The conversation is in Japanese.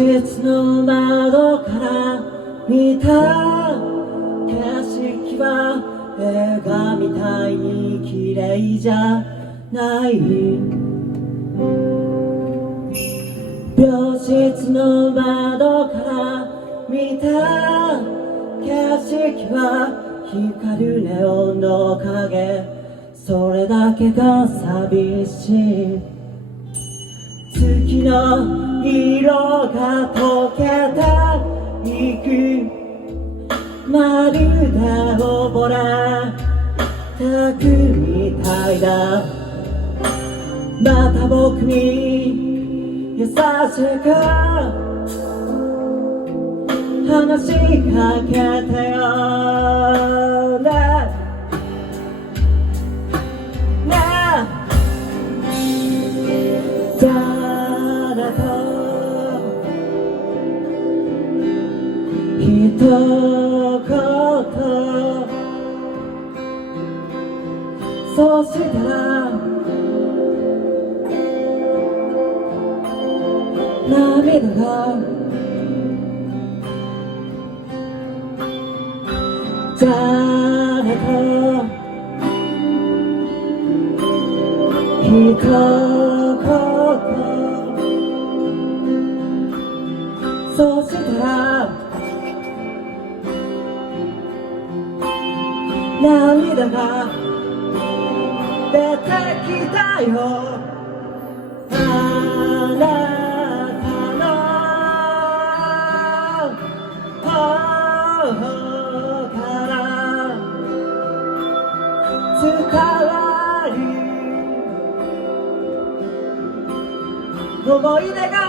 室の窓から見た景色は映画みたいに綺麗じゃない。病室の窓から見た景色は光るネオンの影、それだけが寂しい。月の色が溶けていく、まるで溺れてくみたいだ。また僕に優しく話しかけてよね。ねえ、誰と一言、そうしたら涙が誰と一言、そうしたら涙が出てきたよ。あなたの方から伝わる思い出が